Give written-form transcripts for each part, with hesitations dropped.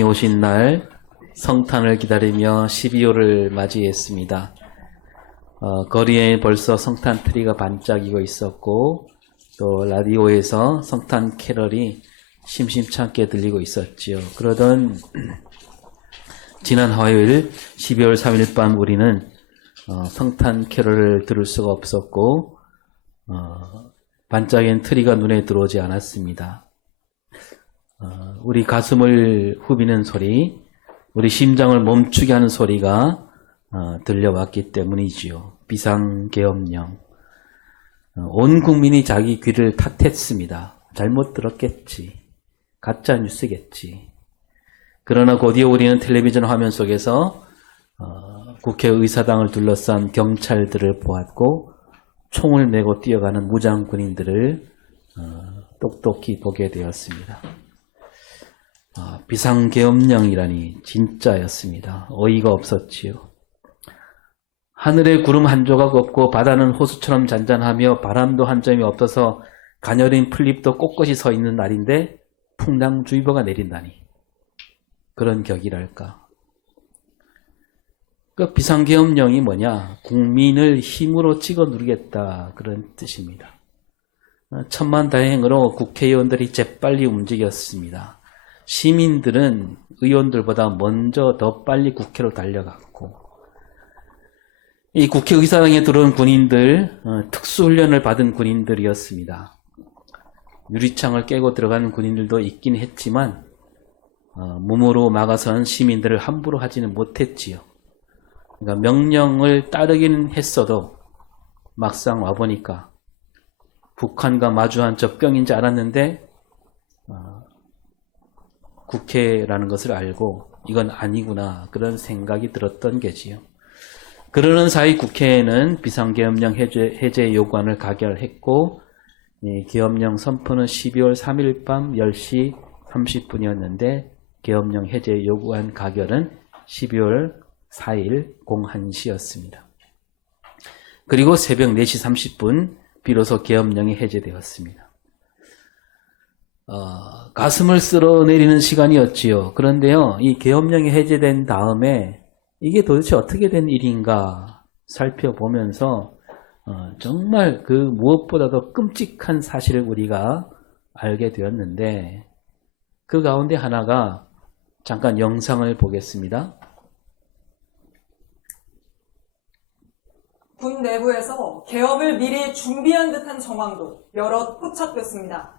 오신 날 성탄을 기다리며 12월을 맞이했습니다. 거리에 벌써 성탄 트리가 반짝이고 있었고 또 라디오에서 성탄 캐럴이 심심찮게 들리고 있었지요. 그러던 지난 화요일 12월 3일 밤 우리는 성탄 캐럴을 들을 수가 없었고 반짝이는 트리가 눈에 들어오지 않았습니다. 우리 가슴을 후비는 소리, 우리 심장을 멈추게 하는 소리가 들려왔기 때문이지요. 비상계엄령. 온 국민이 자기 귀를 탓했습니다. 잘못 들었겠지. 가짜 뉴스겠지. 그러나 곧이어 우리는 텔레비전 화면 속에서 국회의사당을 둘러싼 경찰들을 보았고 총을 메고 뛰어가는 무장 군인들을 똑똑히 보게 되었습니다. 비상계엄령이라니 진짜였습니다. 어이가 없었지요. 하늘에 구름 한 조각 없고 바다는 호수처럼 잔잔하며 바람도 한 점이 없어서 가녀린 풀잎도 꼿꼿이 서 있는 날인데 풍랑주의보가 내린다니. 그런 격이랄까. 그 비상계엄령이 뭐냐? 국민을 힘으로 찍어 누르겠다. 그런 뜻입니다. 천만다행으로 국회의원들이 재빨리 움직였습니다. 시민들은 의원들보다 먼저 더 빨리 국회로 달려갔고 이 국회의사당에 들어온 군인들, 특수훈련을 받은 군인들이었습니다. 유리창을 깨고 들어가는 군인들도 있긴 했지만 몸으로 막아선 시민들을 함부로 하지는 못했지요. 그러니까 명령을 따르긴 했어도 막상 와보니까 북한과 마주한 적병인지 알았는데 국회라는 것을 알고 이건 아니구나 그런 생각이 들었던 게지요. 그러는 사이 국회에는 비상계엄령 해제 요구안을 가결했고 계엄령 선포는 12월 3일 밤 10시 30분이었는데 계엄령 해제 요구안 가결은 12월 4일 01시였습니다. 그리고 새벽 4시 30분 비로소 계엄령이 해제되었습니다. 가슴을 쓸어내리는 시간이었지요. 그런데요, 이 계엄령이 해제된 다음에 이게 도대체 어떻게 된 일인가 살펴보면서 정말 그 무엇보다도 끔찍한 사실을 우리가 알게 되었는데 그 가운데 하나가 잠깐 영상을 보겠습니다. 군 내부에서 개업을 미리 준비한 듯한 정황도 여럿 포착됐습니다.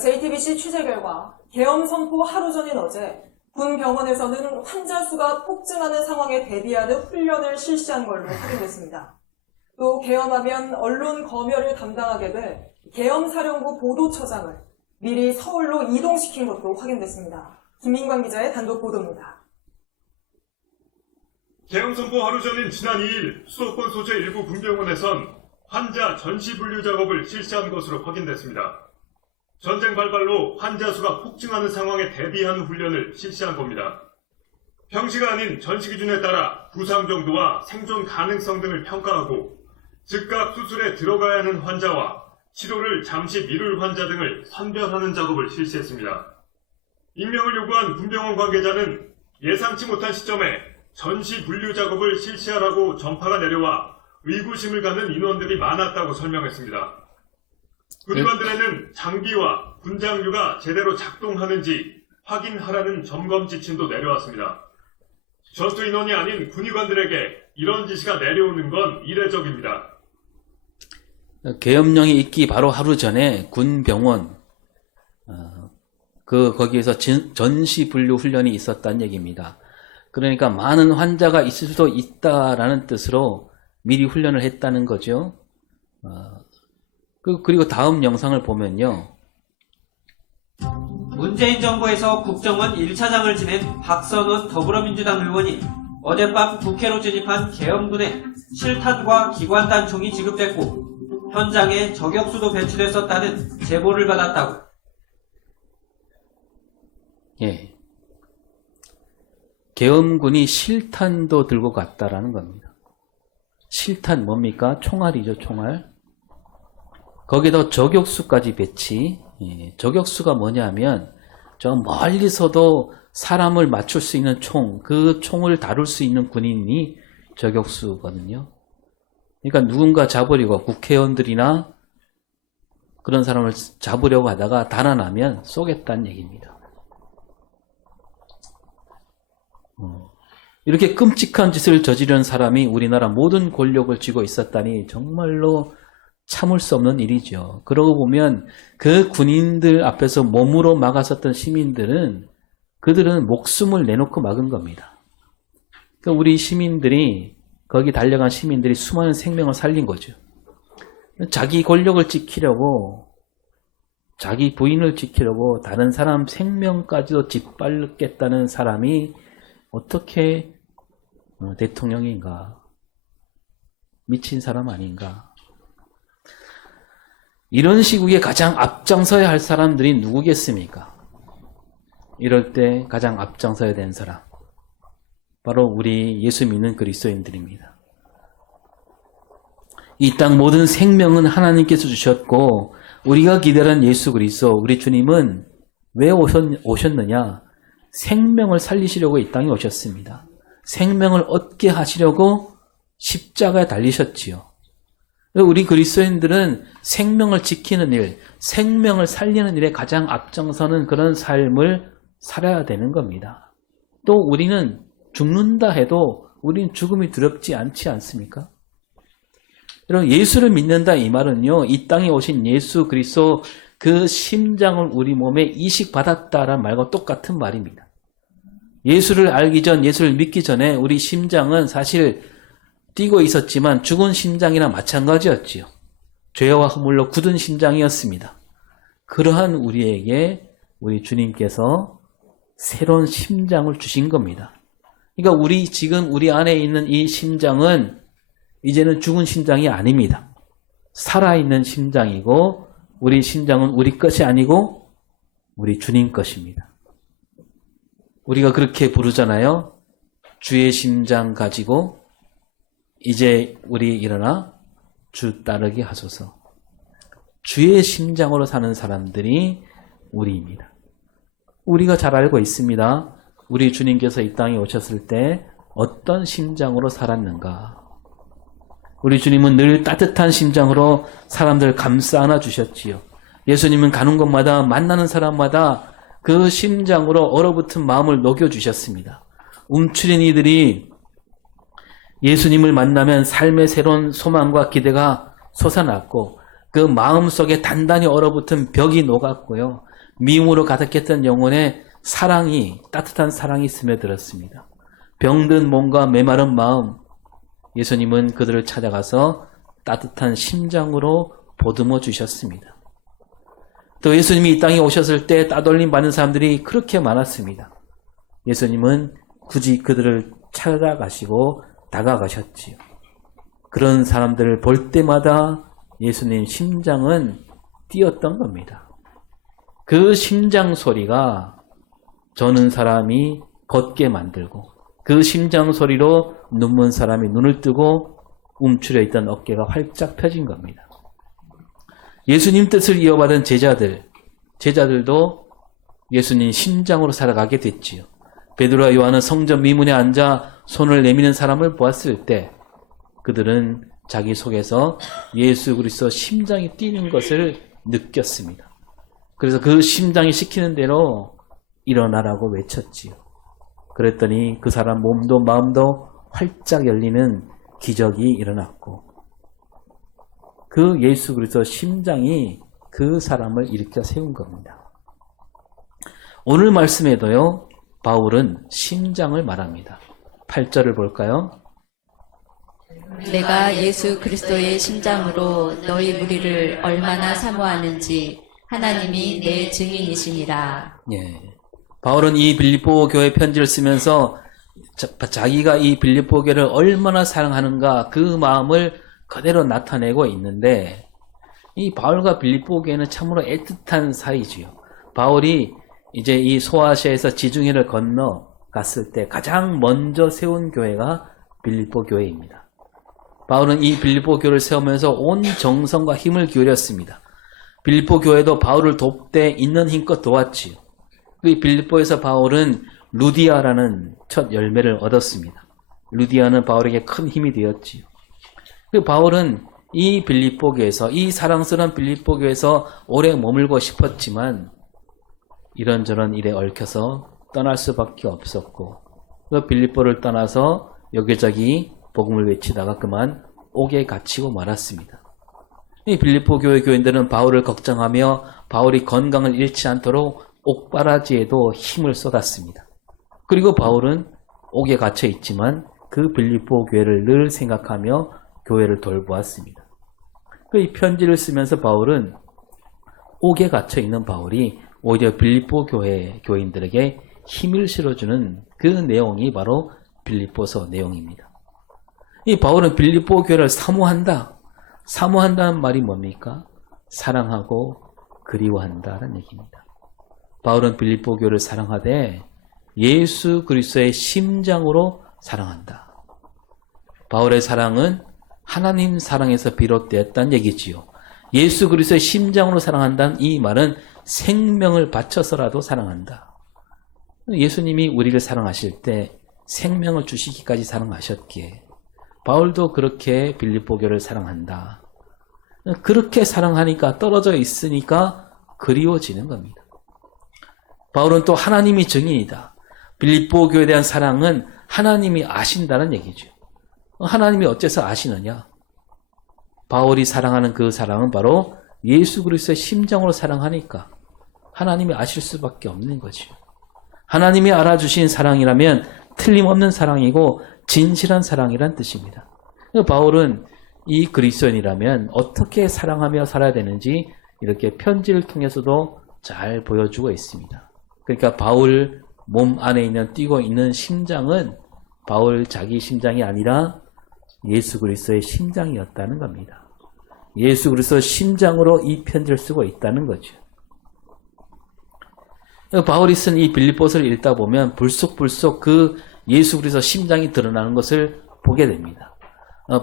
JTBC 취재 결과 계엄 선포 하루 전인 어제 군 병원에서는 환자 수가 폭증하는 상황에 대비하는 훈련을 실시한 걸로 확인됐습니다. 또 계엄하면 언론 검열을 담당하게 될 계엄사령부 보도처장을 미리 서울로 이동시킨 것도 확인됐습니다. 김민광 기자의 단독 보도입니다. 계엄 선포 하루 전인 지난 2일 수도권 소재 일부 군병원에선 환자 전시 분류 작업을 실시한 것으로 확인됐습니다. 전쟁 발발로 환자 수가 폭증하는 상황에 대비하는 훈련을 실시한 겁니다. 평시가 아닌 전시 기준에 따라 부상 정도와 생존 가능성 등을 평가하고 즉각 수술에 들어가야 하는 환자와 치료를 잠시 미룰 환자 등을 선별하는 작업을 실시했습니다. 익명을 요구한 군병원 관계자는 예상치 못한 시점에 전시 분류 작업을 실시하라고 전파가 내려와 의구심을 갖는 인원들이 많았다고 설명했습니다. 군의관들에는 장비와 군장류가 제대로 작동하는지 확인하라는 점검 지침도 내려왔습니다. 전투 인원이 아닌 군의관들에게 이런 지시가 내려오는 건 이례적입니다. 계엄령이 있기 바로 하루 전에 군병원 거기에서 전시 분류 훈련이 있었다는 얘기입니다. 그러니까 많은 환자가 있을 수도 있다라는 뜻으로 미리 훈련을 했다는 거죠. 그리고 다음 영상을 보면요. 문재인 정부에서 국정원 1차장을 지낸 박선원 더불어민주당 의원이 어젯밤 국회로 진입한 계엄군에 실탄과 기관단총이 지급됐고 현장에 저격수도 배치됐었다는 제보를 받았다고. 예. 계엄군이 실탄도 들고 갔다라는 겁니다. 실탄 뭡니까? 총알이죠, 총알. 거기다 저격수까지 배치. 저격수가 뭐냐면 저 멀리서도 사람을 맞출 수 있는 총, 그 총을 다룰 수 있는 군인이 저격수거든요. 그러니까 누군가 잡으려고 국회의원들이나 그런 사람을 잡으려고 하다가 달아나면 쏘겠다는 얘기입니다. 이렇게 끔찍한 짓을 저지른 사람이 우리나라 모든 권력을 쥐고 있었다니 정말로 참을 수 없는 일이죠. 그러고 보면 그 군인들 앞에서 몸으로 막았었던 시민들은 그들은 목숨을 내놓고 막은 겁니다. 그러니까 우리 시민들이 거기 달려간 시민들이 수많은 생명을 살린 거죠. 자기 권력을 지키려고 자기 부인을 지키려고 다른 사람 생명까지도 짓밟겠다는 사람이 어떻게 대통령인가? 미친 사람 아닌가? 이런 시국에 가장 앞장서야 할 사람들이 누구겠습니까? 이럴 때 가장 앞장서야 되는 사람, 바로 우리 예수 믿는 그리스도인들입니다. 이 땅 모든 생명은 하나님께서 주셨고 우리가 기다린 예수 그리스도, 우리 주님은 왜 오셨느냐? 생명을 살리시려고 이 땅에 오셨습니다. 생명을 얻게 하시려고 십자가에 달리셨지요. 우리 그리스도인들은 생명을 지키는 일, 생명을 살리는 일에 가장 앞장서는 그런 삶을 살아야 되는 겁니다. 또 우리는 죽는다 해도 우리는 죽음이 두렵지 않지 않습니까? 여러분, 예수를 믿는다 이 말은요, 이 땅에 오신 예수 그리스도 그 심장을 우리 몸에 이식받았다라는 말과 똑같은 말입니다. 예수를 알기 전, 예수를 믿기 전에 우리 심장은 사실 뛰고 있었지만 죽은 심장이랑 마찬가지였지요. 죄와 허물로 굳은 심장이었습니다. 그러한 우리에게 우리 주님께서 새로운 심장을 주신 겁니다. 그러니까 지금 우리 안에 있는 이 심장은 이제는 죽은 심장이 아닙니다. 살아있는 심장이고 우리 심장은 우리 것이 아니고 우리 주님 것입니다. 우리가 그렇게 부르잖아요. 주의 심장 가지고 이제 우리 일어나 주 따르게 하소서. 주의 심장으로 사는 사람들이 우리입니다. 우리가 잘 알고 있습니다. 우리 주님께서 이 땅에 오셨을 때 어떤 심장으로 살았는가. 우리 주님은 늘 따뜻한 심장으로 사람들을 감싸 안아주셨지요. 예수님은 가는 곳마다 만나는 사람마다 그 심장으로 얼어붙은 마음을 녹여주셨습니다. 움츠린 이들이 예수님을 만나면 삶의 새로운 소망과 기대가 솟아났고 그 마음속에 단단히 얼어붙은 벽이 녹았고요. 미움으로 가득했던 영혼에 사랑이, 따뜻한 사랑이 스며들었습니다. 병든 몸과 메마른 마음, 예수님은 그들을 찾아가서 따뜻한 심장으로 보듬어 주셨습니다. 또 예수님이 이 땅에 오셨을 때 따돌림 받는 사람들이 그렇게 많았습니다. 예수님은 굳이 그들을 찾아가시고 다가가셨지요. 그런 사람들을 볼 때마다 예수님 심장은 뛰었던 겁니다. 그 심장 소리가 저는 사람이 걷게 만들고 그 심장 소리로 눈먼 사람이 눈을 뜨고 움츠려 있던 어깨가 활짝 펴진 겁니다. 예수님 뜻을 이어받은 제자들도 예수님 심장으로 살아가게 됐지요. 베드로와 요한은 성전 미문에 앉아 손을 내미는 사람을 보았을 때 그들은 자기 속에서 예수 그리스도 심장이 뛰는 것을 느꼈습니다. 그래서 그 심장이 시키는 대로 일어나라고 외쳤지요. 그랬더니 그 사람 몸도 마음도 활짝 열리는 기적이 일어났고 그 예수 그리스도 심장이 그 사람을 일으켜 세운 겁니다. 오늘 말씀에도요, 바울은 심장을 말합니다. 8절을 볼까요? 내가 예수 그리스도의 심장으로 너희 무리를 얼마나 사모하는지 하나님이 내 증인이시니라. 예. 바울은 이 빌립보 교회 편지를 쓰면서 자기가 이 빌립보 교회를 얼마나 사랑하는가 그 마음을 그대로 나타내고 있는데 이 바울과 빌립보 교회는 참으로 애틋한 사이지요. 바울이 이제 이 소아시아에서 지중해를 건너갔을 때 가장 먼저 세운 교회가 빌립보 교회입니다. 바울은 이 빌립보 교회를 세우면서 온 정성과 힘을 기울였습니다. 빌립보 교회도 바울을 돕되 있는 힘껏 도왔지요. 그 빌립보에서 바울은 루디아라는 첫 열매를 얻었습니다. 루디아는 바울에게 큰 힘이 되었지요. 그 바울은 이 빌립보 교회에서, 이 사랑스러운 빌립보 교회에서 오래 머물고 싶었지만 이런저런 일에 얽혀서 떠날 수밖에 없었고, 그 빌립보를 떠나서 여기저기 복음을 외치다가 그만 옥에 갇히고 말았습니다. 이 빌립보 교회 교인들은 바울을 걱정하며 바울이 건강을 잃지 않도록 옥바라지에도 힘을 쏟았습니다. 그리고 바울은 옥에 갇혀 있지만 그 빌립보 교회를 늘 생각하며 교회를 돌보았습니다. 이 편지를 쓰면서 바울은 옥에 갇혀 있는 바울이 오히려 빌립보 교회 교인들에게 힘을 실어주는 그 내용이 바로 빌립보서 내용입니다. 이 바울은 빌립보 교회를 사모한다. 사모한다는 말이 뭡니까? 사랑하고 그리워한다는 얘기입니다. 바울은 빌립보 교회를 사랑하되 예수 그리스도의 심장으로 사랑한다. 바울의 사랑은 하나님 사랑에서 비롯되었다는 얘기지요. 예수 그리스도의 심장으로 사랑한다는 이 말은 생명을 바쳐서라도 사랑한다. 예수님이 우리를 사랑하실 때 생명을 주시기까지 사랑하셨기에 바울도 그렇게 빌립보 교회를 사랑한다. 그렇게 사랑하니까, 떨어져 있으니까 그리워지는 겁니다. 바울은 또 하나님이 증인이다. 빌립보 교회에 대한 사랑은 하나님이 아신다는 얘기죠. 하나님이 어째서 아시느냐? 바울이 사랑하는 그 사랑은 바로 예수 그리스도의 심장으로 사랑하니까 하나님이 아실 수밖에 없는 거죠. 하나님이 알아주신 사랑이라면 틀림없는 사랑이고 진실한 사랑이란 뜻입니다. 바울은 이 그리스도인이라면 어떻게 사랑하며 살아야 되는지 이렇게 편지를 통해서도 잘 보여주고 있습니다. 그러니까 바울 몸 안에 있는 뛰고 있는 심장은 바울 자기 심장이 아니라 예수 그리스도의 심장이었다는 겁니다. 예수 그리스도의 심장으로 이 편지를 쓰고 있다는 거죠. 바울이 쓴 이 빌립보서를 읽다 보면 불쑥불쑥 그 예수 그리스도 심장이 드러나는 것을 보게 됩니다.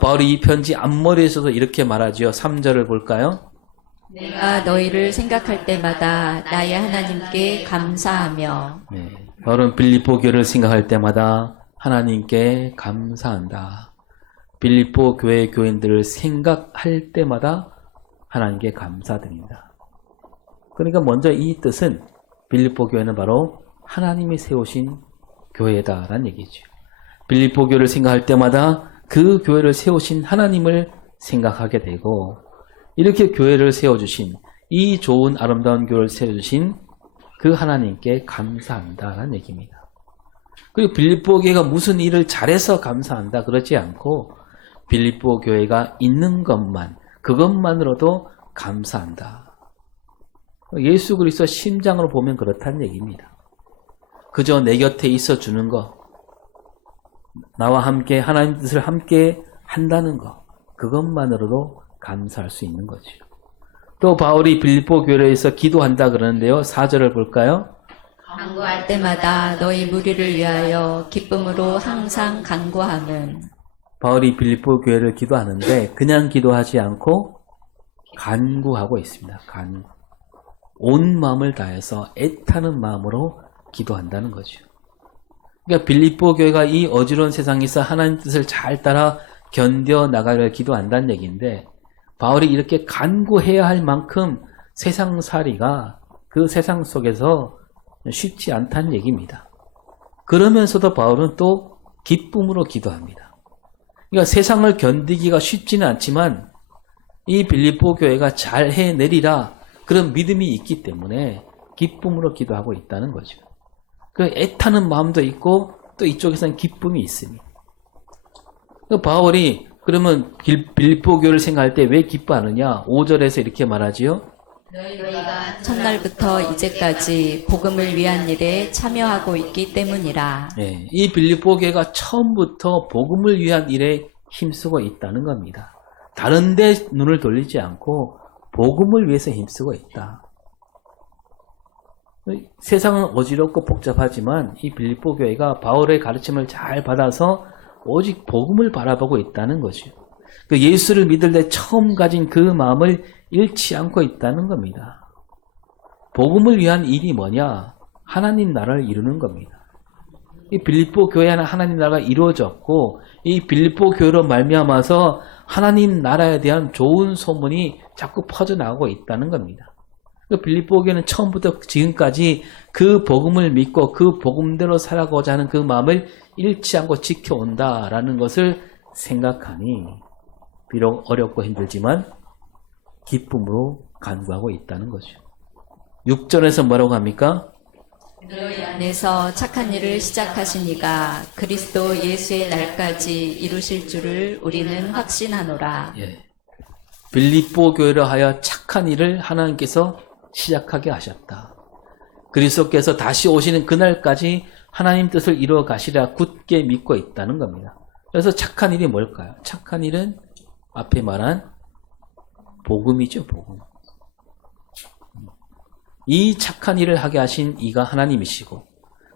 바울이 이 편지 앞머리에서도 이렇게 말하지요. 3절을 볼까요? 내가 너희를 생각할 때마다 나의 하나님께 감사하며. 네, 바울은 빌립보 교회를 생각할 때마다 하나님께 감사한다. 빌립보 교회 교인들을 생각할 때마다 하나님께 감사드립니다. 그러니까 먼저 이 뜻은 빌립보 교회는 바로 하나님이 세우신 교회다라는 얘기죠. 빌립보 교회를 생각할 때마다 그 교회를 세우신 하나님을 생각하게 되고, 이렇게 교회를 세워주신, 이 좋은 아름다운 교회를 세워주신 그 하나님께 감사한다라는 얘기입니다. 그리고 빌립보 교회가 무슨 일을 잘해서 감사한다 그러지 않고 빌립보 교회가 있는 것만, 그것만으로도 감사한다. 예수 그리스도 심장으로 보면 그렇다는 얘기입니다. 그저 내 곁에 있어주는 것, 나와 함께 하나님 뜻을 함께 한다는 것, 그것만으로도 감사할 수 있는 거죠. 또 바울이 빌립보 교회에서 기도한다 그러는데요. 4절을 볼까요? 간구할 때마다 너희 무리를 위하여 기쁨으로 항상 간구함은. 바울이 빌립보 교회를 기도하는데 그냥 기도하지 않고 간구하고 있습니다. 온 마음을 다해서 애타는 마음으로 기도한다는 거죠. 그러니까 빌립보 교회가 이 어지러운 세상에서 하나님 뜻을 잘 따라 견뎌 나가려 기도한다는 얘기인데, 바울이 이렇게 간구해야 할 만큼 세상살이가 그 세상 속에서 쉽지 않다는 얘기입니다. 그러면서도 바울은 또 기쁨으로 기도합니다. 그러니까 세상을 견디기가 쉽지는 않지만 이 빌립보 교회가 잘 해내리라 그런 믿음이 있기 때문에 기쁨으로 기도하고 있다는 거죠. 그 애타는 마음도 있고 또 이쪽에서는 기쁨이 있습니다. 바울이 그러면 빌립보 교회를 생각할 때 왜 기뻐하느냐? 5절에서 이렇게 말하지요. 너희가 첫날부터 이제까지 복음을 위한 일에 참여하고 있기 때문이라. 네, 이 빌립보 교회가 처음부터 복음을 위한 일에 힘쓰고 있다는 겁니다. 다른 데 눈을 돌리지 않고 복음을 위해서 힘쓰고 있다. 세상은 어지럽고 복잡하지만 이 빌립보 교회가 바울의 가르침을 잘 받아서 오직 복음을 바라보고 있다는 거죠. 그 예수를 믿을 때 처음 가진 그 마음을 잃지 않고 있다는 겁니다. 복음을 위한 일이 뭐냐? 하나님 나라를 이루는 겁니다. 이 빌립보 교회 안에 하나님 나라가 이루어졌고 이 빌립보 교회로 말미암아서 하나님 나라에 대한 좋은 소문이 자꾸 퍼져나가고 있다는 겁니다. 빌립보 교회는 처음부터 지금까지 그 복음을 믿고 그 복음대로 살아가고자 하는 그 마음을 잃지 않고 지켜온다라는 것을 생각하니 비록 어렵고 힘들지만 기쁨으로 간구하고 있다는 거죠. 6절에서 뭐라고 합니까? 너희 안에서 착한 일을 시작하신 이가 그리스도 예수의 날까지 이루실 줄을 우리는 확신하노라. 예. 빌립보 교회로 하여 착한 일을 하나님께서 시작하게 하셨다. 그리스도께서 다시 오시는 그날까지 하나님 뜻을 이루어 가시라 굳게 믿고 있다는 겁니다. 그래서 착한 일이 뭘까요? 착한 일은 앞에 말한 복음이죠, 복음. 이 착한 일을 하게 하신 이가 하나님이시고,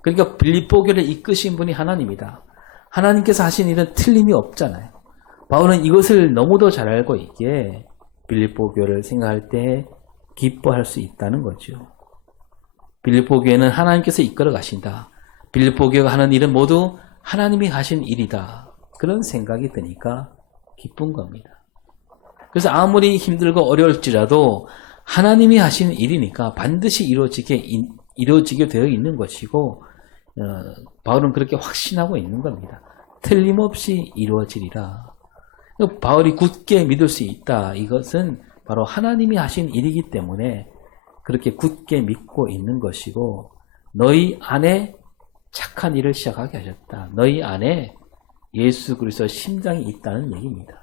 그러니까 빌립보 교회를 이끄신 분이 하나님이다. 하나님께서 하신 일은 틀림이 없잖아요. 바울은 이것을 너무도 잘 알고 있기에 빌립보 교회를 생각할 때 기뻐할 수 있다는 거죠. 빌립보 교회는 하나님께서 이끌어 가신다. 빌립보 교회가 하는 일은 모두 하나님이 하신 일이다. 그런 생각이 드니까 기쁜 겁니다. 그래서 아무리 힘들고 어려울지라도 하나님이 하신 일이니까 반드시 이루어지게 되어 있는 것이고 바울은 그렇게 확신하고 있는 겁니다. 틀림없이 이루어지리라. 바울이 굳게 믿을 수 있다. 이것은 바로 하나님이 하신 일이기 때문에 그렇게 굳게 믿고 있는 것이고 너희 안에 착한 일을 시작하게 하셨다. 너희 안에 예수 그리스도의 심장이 있다는 얘기입니다.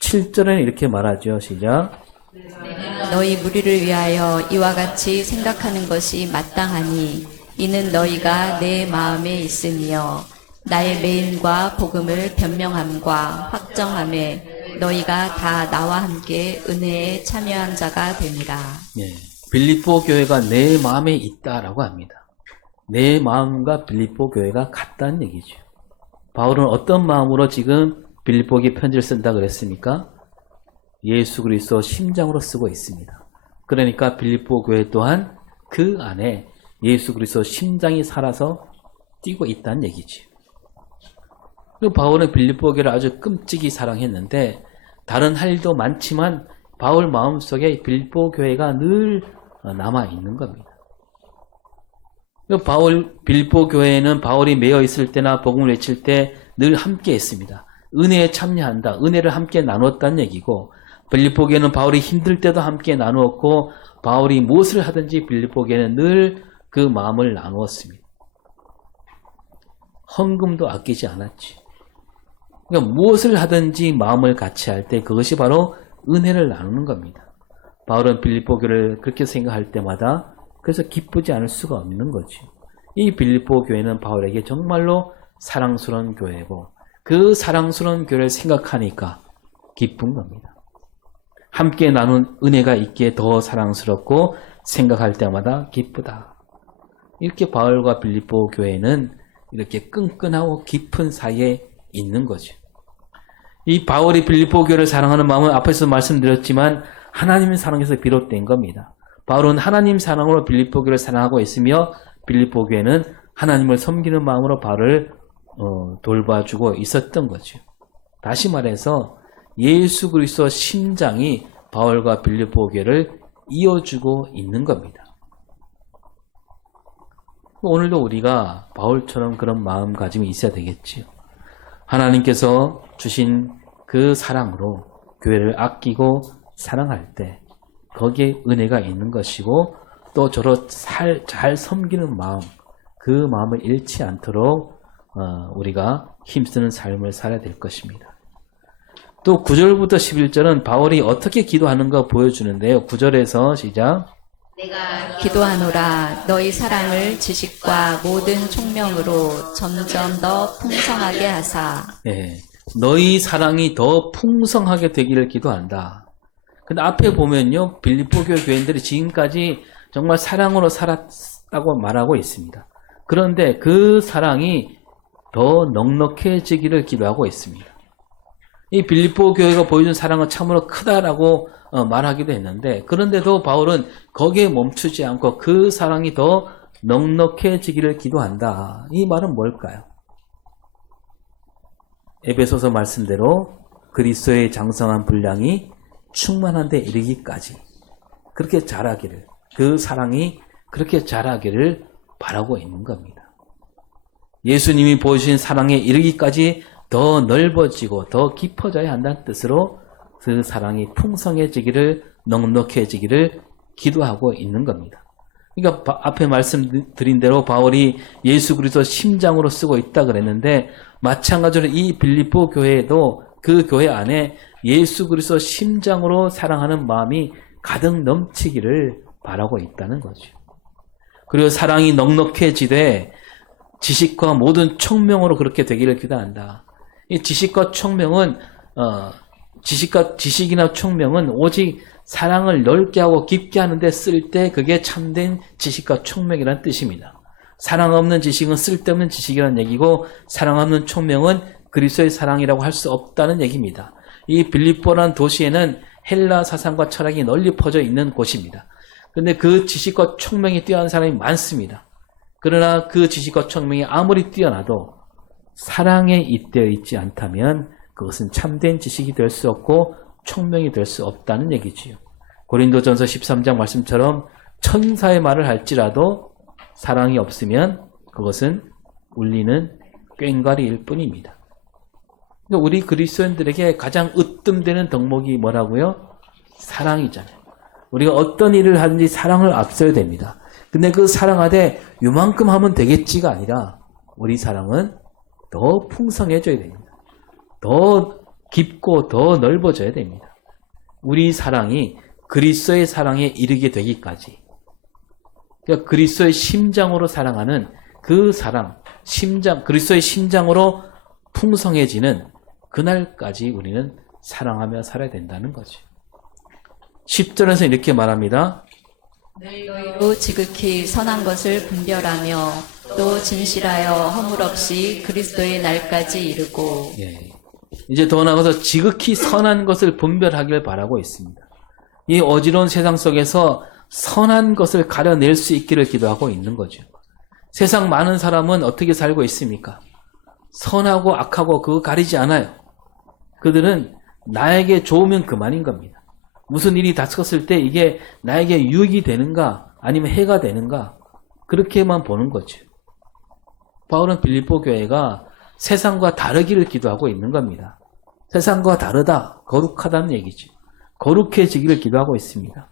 7절에는 이렇게 말하죠. 시작. 너희 무리를 위하여 이와 같이 생각하는 것이 마땅하니 이는 너희가 내 마음에 있으며 나의 매임과 복음을 변명함과 확정함에 너희가 다 나와 함께 은혜에 참여한 자가 됨이라. 예, 빌립보 교회가 내 마음에 있다라고 합니다. 내 마음과 빌립보 교회가 같다는 얘기죠. 바울은 어떤 마음으로 지금 빌립보에게 편지를 쓴다 그랬습니까? 예수 그리스도 심장으로 쓰고 있습니다. 그러니까 빌립보 교회 또한 그 안에 예수 그리스도 심장이 살아서 뛰고 있다는 얘기죠. 바울은 빌립보 교회를 아주 끔찍이 사랑했는데 다른 할 일도 많지만 바울 마음속에 빌립보 교회가 늘 남아있는 겁니다. 빌립보 교회에는 바울이 매여 있을 때나 복음을 외칠 때 늘 함께 했습니다. 은혜에 참여한다. 은혜를 함께 나눴다는 얘기고 빌립보 교회는 바울이 힘들 때도 함께 나누었고 바울이 무엇을 하든지 빌립보 교회는 늘 그 마음을 나누었습니다. 헌금도 아끼지 않았지. 그러니까 무엇을 하든지 마음을 같이 할 때 그것이 바로 은혜를 나누는 겁니다. 바울은 빌립보 교회를 그렇게 생각할 때마다 그래서 기쁘지 않을 수가 없는 거죠. 이 빌립보 교회는 바울에게 정말로 사랑스러운 교회고 그 사랑스러운 교회를 생각하니까 기쁜 겁니다. 함께 나눈 은혜가 있기에 더 사랑스럽고 생각할 때마다 기쁘다. 이렇게 바울과 빌립보 교회는 이렇게 끈끈하고 깊은 사이에 있는 거죠. 이 바울이 빌립보 교회를 사랑하는 마음은 앞에서 말씀드렸지만 하나님의 사랑에서 비롯된 겁니다. 바울은 하나님 사랑으로 빌립보 교회를 사랑하고 있으며 빌립보 교회는 하나님을 섬기는 마음으로 바울을 돌봐주고 있었던 거죠. 다시 말해서 예수 그리스도 심장이 바울과 빌립보 교회를 이어주고 있는 겁니다. 오늘도 우리가 바울처럼 그런 마음가짐이 있어야 되겠지요. 하나님께서 주신 그 사랑으로 교회를 아끼고 사랑할 때 거기에 은혜가 있는 것이고 또 저로 잘 섬기는 마음, 그 마음을 잃지 않도록 우리가 힘쓰는 삶을 살아야 될 것입니다. 또 9절부터 11절은 바울이 어떻게 기도하는가 보여주는데요. 9절에서 시작. 내가 기도하노라 너희 사랑을 지식과 모든 총명으로 점점 더 풍성하게 하사. 네, 너희 사랑이 더 풍성하게 되기를 기도한다. 근데 앞에 보면요, 빌립보 교회인들이 지금까지 정말 사랑으로 살았다고 말하고 있습니다. 그런데 그 사랑이 더 넉넉해지기를 기도하고 있습니다. 이 빌립보 교회가 보여준 사랑은 참으로 크다라고 말하기도 했는데, 그런데도 바울은 거기에 멈추지 않고 그 사랑이 더 넉넉해지기를 기도한다. 이 말은 뭘까요? 에베소서 말씀대로 그리스도의 장성한 분량이 충만한 데 이르기까지 그렇게 자라기를, 그 사랑이 그렇게 자라기를 바라고 있는 겁니다. 예수님이 보여주신 사랑에 이르기까지 더 넓어지고 더 깊어져야 한다는 뜻으로 그 사랑이 풍성해지기를, 넉넉해지기를 기도하고 있는 겁니다. 그러니까 앞에 말씀드린 대로 바울이 예수 그리스도 심장으로 쓰고 있다 그랬는데, 마찬가지로 이 빌립보 교회에도 그 교회 안에 예수 그리스도 심장으로 사랑하는 마음이 가득 넘치기를 바라고 있다는 거죠. 그리고 사랑이 넉넉해지되 지식과 모든 총명으로 그렇게 되기를 기도한다. 이 지식과 총명은 지식이나 총명은 오직 사랑을 넓게 하고 깊게 하는데 쓸 때 그게 참된 지식과 총명이라는 뜻입니다. 사랑 없는 지식은 쓸데없는 지식이라는 얘기고, 사랑 없는 총명은 그리스도의 사랑이라고 할 수 없다는 얘기입니다. 이 빌립보라는 도시에는 헬라 사상과 철학이 널리 퍼져 있는 곳입니다. 그런데 그 지식과 총명이 뛰어난 사람이 많습니다. 그러나 그 지식과 총명이 아무리 뛰어나도 사랑에 잇대어 있지 않다면 그것은 참된 지식이 될 수 없고 총명이 될 수 없다는 얘기지요. 고린도전서 13장 말씀처럼 천사의 말을 할지라도 사랑이 없으면 그것은 울리는 꽹과리일 뿐입니다. 그러니까 우리 그리스도인들에게 가장 으뜸되는 덕목이 뭐라고요? 사랑이잖아요. 우리가 어떤 일을 하든지 사랑을 앞서야 됩니다. 근데 그 사랑하되 요만큼 하면 되겠지가 아니라 우리 사랑은 더 풍성해져야 됩니다. 더 깊고 더 넓어져야 됩니다. 우리 사랑이 그리스도의 사랑에 이르게 되기까지, 그러니까 그리스도의 심장으로 사랑하는 그 사랑, 그리스도의 심장으로 풍성해지는 그날까지 우리는 사랑하며 살아야 된다는 거죠. 10절에서 이렇게 말합니다. 너희도 지극히 선한 것을 분별하며 또 진실하여 허물 없이 그리스도의 날까지 이르고. 이제 더 나아가서 지극히 선한 것을 분별하길 바라고 있습니다. 이 어지러운 세상 속에서 선한 것을 가려낼 수 있기를 기도하고 있는 거죠. 세상 많은 사람은 어떻게 살고 있습니까? 선하고 악하고 그거 가리지 않아요. 그들은 나에게 좋으면 그만인 겁니다. 무슨 일이 닥쳤을 때 이게 나에게 유익이 되는가 아니면 해가 되는가, 그렇게만 보는 거죠. 바울은 빌립보 교회가 세상과 다르기를 기도하고 있는 겁니다. 세상과 다르다, 거룩하다는 얘기죠. 거룩해지기를 기도하고 있습니다.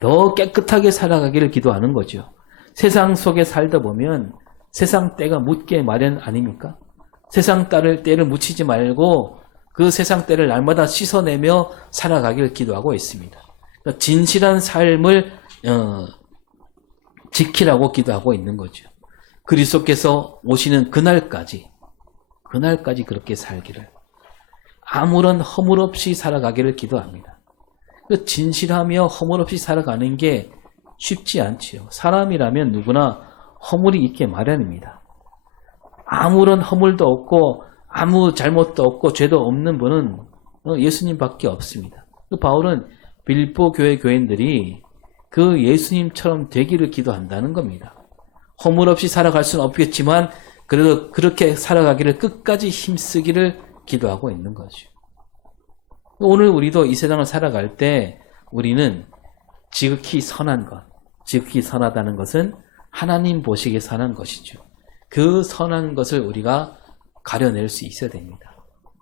더 깨끗하게 살아가기를 기도하는 거죠. 세상 속에 살다 보면 세상 때가 묻게 마련 아닙니까? 세상 때를 묻히지 말고 그 세상 때를 날마다 씻어내며 살아가기를 기도하고 있습니다. 그러니까 진실한 삶을 지키라고 기도하고 있는 거죠. 그리스도께서 오시는 그날까지 그렇게 살기를, 아무런 허물 없이 살아가기를 기도합니다. 진실하며 허물 없이 살아가는 게 쉽지 않지요. 사람이라면 누구나 허물이 있게 마련입니다. 아무런 허물도 없고 아무 잘못도 없고 죄도 없는 분은 예수님밖에 없습니다. 바울은 빌립보 교회 교인들이 그 예수님처럼 되기를 기도한다는 겁니다. 허물 없이 살아갈 수는 없겠지만 그래도 그렇게 살아가기를 끝까지 힘쓰기를 기도하고 있는 거죠. 오늘 우리도 이 세상을 살아갈 때 우리는 지극히 선한 것, 지극히 선하다는 것은 하나님 보시기에 선한 것이죠. 그 선한 것을 우리가 가려낼 수 있어야 됩니다.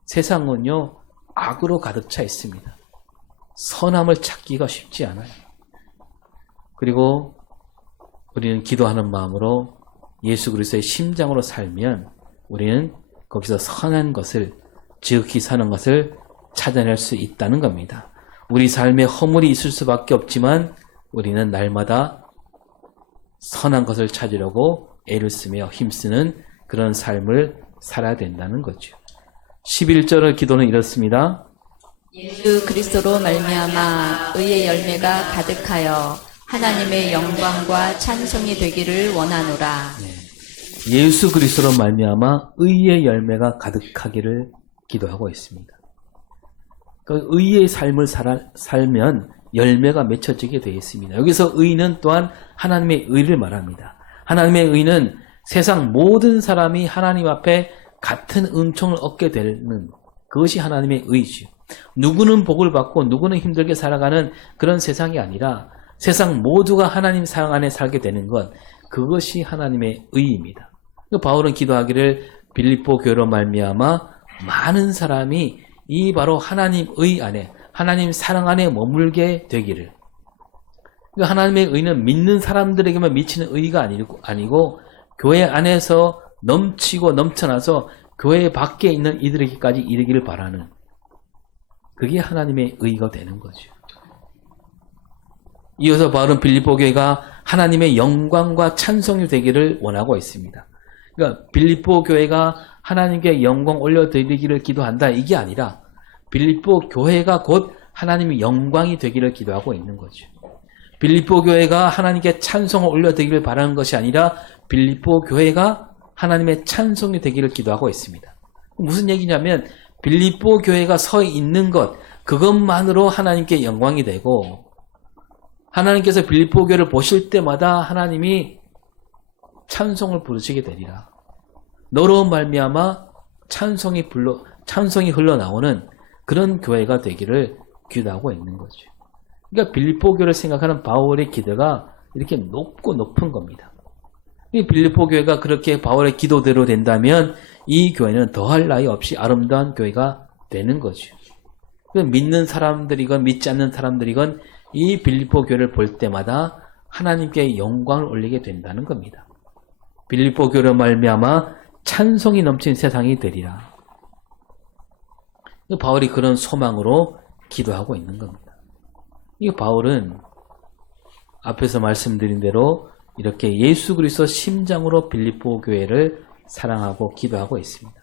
세상은요, 악으로 가득 차 있습니다. 선함을 찾기가 쉽지 않아요. 그리고 우리는 기도하는 마음으로 예수 그리스도의 심장으로 살면 우리는 거기서 선한 것을, 지극히 선한 것을 찾아낼 수 있다는 겁니다. 우리 삶에 허물이 있을 수밖에 없지만 우리는 날마다 선한 것을 찾으려고 애를 쓰며 힘쓰는 그런 삶을 살아야 된다는 거죠. 11절의 기도는 이렇습니다. 예수 그리스도로 말미암아 의의 열매가 가득하여 하나님의 영광과 찬송이 되기를 원하노라. 예수 그리스도로 말미암아 의의 열매가 가득하기를 기도하고 있습니다. 그 의의 삶을 살면 열매가 맺혀지게 되어 있습니다. 여기서 의는 또한 하나님의 의를 말합니다. 하나님의 의는 세상 모든 사람이 하나님 앞에 같은 은총을 얻게 되는 그것이 하나님의 의지요. 누구는 복을 받고 누구는 힘들게 살아가는 그런 세상이 아니라 세상 모두가 하나님 사랑 안에 살게 되는 것, 그것이 하나님의 의입니다. 바울은 기도하기를 빌립보 교회로 말미암아 많은 사람이 이 바로 하나님 의 안에, 하나님 사랑 안에 머물게 되기를. 그러니까 하나님의 의는 믿는 사람들에게만 미치는 의가 아니고 교회 안에서 넘치고 넘쳐나서 교회 밖에 있는 이들에게까지 이르기를 바라는, 그게 하나님의 의가 되는 거죠. 이어서 바울은 빌립보 교회가 하나님의 영광과 찬송이 되기를 원하고 있습니다. 그러니까 빌립보 교회가 하나님께 영광 올려드리기를 기도한다, 이게 아니라 빌립보 교회가 곧 하나님의 영광이 되기를 기도하고 있는 거죠. 빌립보 교회가 하나님께 찬송을 올려드리기를 바라는 것이 아니라 빌립보 교회가 하나님의 찬송이 되기를 기도하고 있습니다. 무슨 얘기냐면 빌립보 교회가 서 있는 것, 그것만으로 하나님께 영광이 되고, 하나님께서 빌립보 교회를 보실 때마다 하나님이 찬송을 부르시게 되리라. 너로 말미암아 찬송이 흘러나오는 그런 교회가 되기를 기도하고 있는 거죠. 그러니까 빌립보 교회를 생각하는 바울의 기도가 이렇게 높고 높은 겁니다. 이 빌립보 교회가 그렇게 바울의 기도대로 된다면 이 교회는 더할 나위 없이 아름다운 교회가 되는 거죠. 믿는 사람들이건 믿지 않는 사람들이건 이 빌립보 교회를 볼 때마다 하나님께 영광을 올리게 된다는 겁니다. 빌립보 교회로 말미암아 찬송이 넘친 세상이 되리라. 바울이 그런 소망으로 기도하고 있는 겁니다. 이 바울은 앞에서 말씀드린 대로 이렇게 예수 그리스도 심장으로 빌립보 교회를 사랑하고 기도하고 있습니다.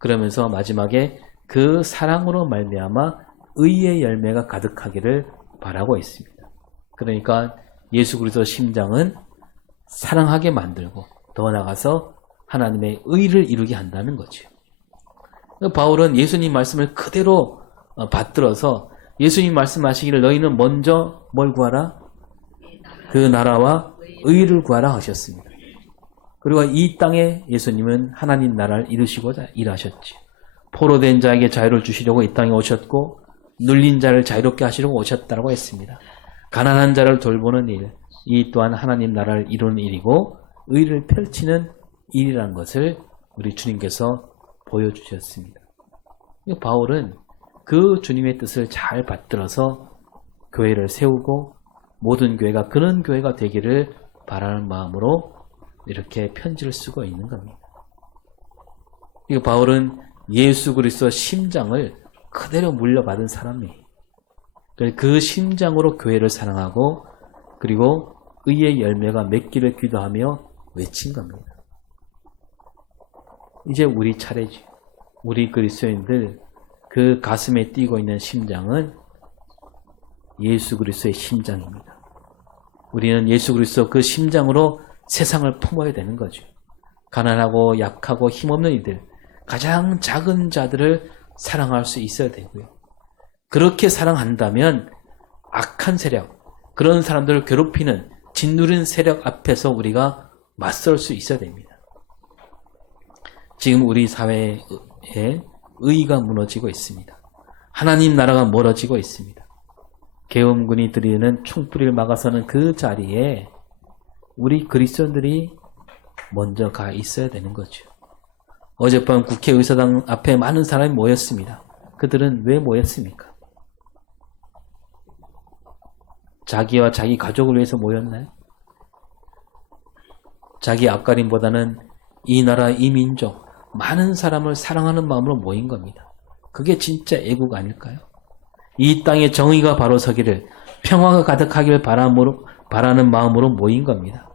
그러면서 마지막에 그 사랑으로 말미암아 의의 열매가 가득하기를 바라고 있습니다. 그러니까 예수 그리스도 심장은 사랑하게 만들고 더 나아가서 하나님의 의를 이루게 한다는 거죠. 바울은 예수님 말씀을 그대로 받들어서 예수님 말씀하시기를 너희는 먼저 뭘 구하라? 그 나라와 의를 구하라 하셨습니다. 그리고 이 땅에 예수님은 하나님 나라를 이루시고자 일하셨지. 포로된 자에게 자유를 주시려고 이 땅에 오셨고 눌린 자를 자유롭게 하시려고 오셨다고 했습니다. 가난한 자를 돌보는 일, 이 또한 하나님 나라를 이루는 일이고 의를 펼치는 일이라는 것을 우리 주님께서 보여주셨습니다. 바울은 그 주님의 뜻을 잘 받들어서 교회를 세우고 모든 교회가 그런 교회가 되기를 바라는 마음으로 이렇게 편지를 쓰고 있는 겁니다. 바울은 예수 그리스도 심장을 그대로 물려받은 사람이에요. 그 심장으로 교회를 사랑하고 그리고 의의 열매가 맺기를 기도하며 외친 겁니다. 이제 우리 차례지. 우리 그리스도인들 그 가슴에 뛰고 있는 심장은 예수 그리스도의 심장입니다. 우리는 예수 그리스도 그 심장으로 세상을 품어야 되는 거죠. 가난하고 약하고 힘없는 이들, 가장 작은 자들을 사랑할 수 있어야 되고요. 그렇게 사랑한다면 악한 세력, 그런 사람들을 괴롭히는 짓누른 세력 앞에서 우리가 맞설 수 있어야 됩니다. 지금 우리 사회에 의의가 무너지고 있습니다. 하나님 나라가 멀어지고 있습니다. 계엄군이 들이는 총불을 막아서는 그 자리에 우리 그리스도인들이 먼저 가 있어야 되는 거죠. 어젯밤 국회의사당 앞에 많은 사람이 모였습니다. 그들은 왜 모였습니까? 자기와 자기 가족을 위해서 모였나요? 자기 앞가림보다는 이 나라, 이 민족, 많은 사람을 사랑하는 마음으로 모인 겁니다. 그게 진짜 애국 아닐까요? 이 땅에 정의가 바로 서기를, 평화가 가득하기를 바라는 마음으로 모인 겁니다.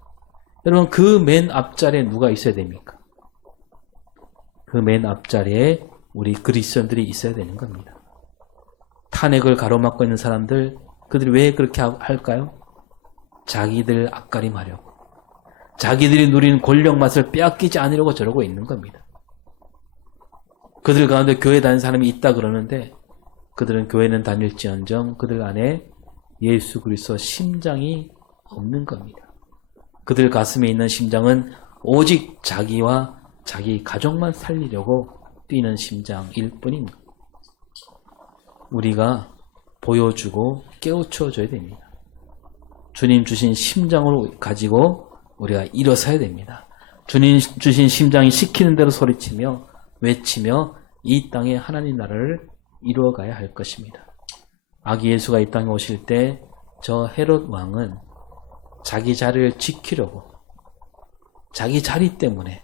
여러분, 그 맨 앞자리에 누가 있어야 됩니까? 그 맨 앞자리에 우리 그리스도인들이 있어야 되는 겁니다. 탄핵을 가로막고 있는 사람들, 그들이 왜 그렇게 할까요? 자기들 앞가림하려고. 자기들이 누리는 권력 맛을 빼앗기지 않으려고 저러고 있는 겁니다. 그들 가운데 교회 다니는 사람이 있다 그러는데 그들은 교회는 다닐지언정 그들 안에 예수 그리스도 심장이 없는 겁니다. 그들 가슴에 있는 심장은 오직 자기와 자기 가족만 살리려고 뛰는 심장일 뿐입니다. 우리가 보여주고 깨우쳐줘야 됩니다. 주님 주신 심장으로 가지고 우리가 일어서야 됩니다. 주님 주신 심장이 시키는 대로 소리치며 외치며 이 땅에 하나님 나라를 이루어가야 할 것입니다. 아기 예수가 이 땅에 오실 때 저 헤롯 왕은 자기 자리를 지키려고 자기 자리 때문에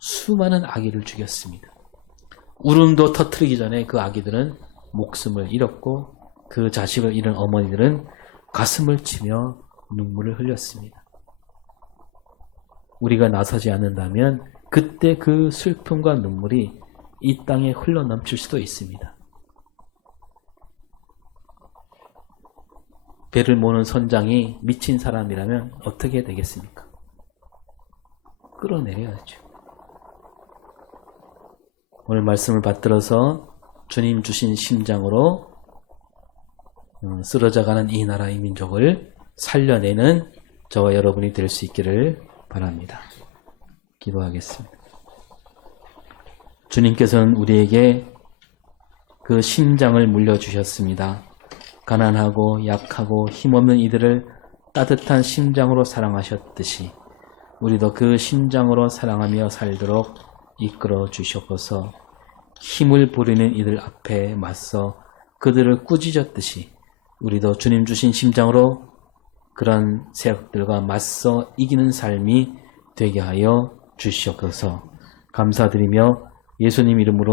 수많은 아기를 죽였습니다. 울음도 터뜨리기 전에 그 아기들은 목숨을 잃었고 그 자식을 잃은 어머니들은 가슴을 치며 눈물을 흘렸습니다. 우리가 나서지 않는다면 그때 그 슬픔과 눈물이 이 땅에 흘러넘칠 수도 있습니다. 배를 모는 선장이 미친 사람이라면 어떻게 되겠습니까? 끌어내려야죠. 오늘 말씀을 받들어서 주님 주신 심장으로 쓰러져가는 이 나라 이 민족을 살려내는 저와 여러분이 될 수 있기를 바랍니다. 기도하겠습니다. 주님께서는 우리에게 그 심장을 물려주셨습니다. 가난하고 약하고 힘없는 이들을 따뜻한 심장으로 사랑하셨듯이 우리도 그 심장으로 사랑하며 살도록 이끌어 주시옵소서. 힘을 부리는 이들 앞에 맞서 그들을 꾸짖었듯이 우리도 주님 주신 심장으로 그런 세력들과 맞서 이기는 삶이 되게 하여 주시옵소서. 감사드리며 예수님 이름으로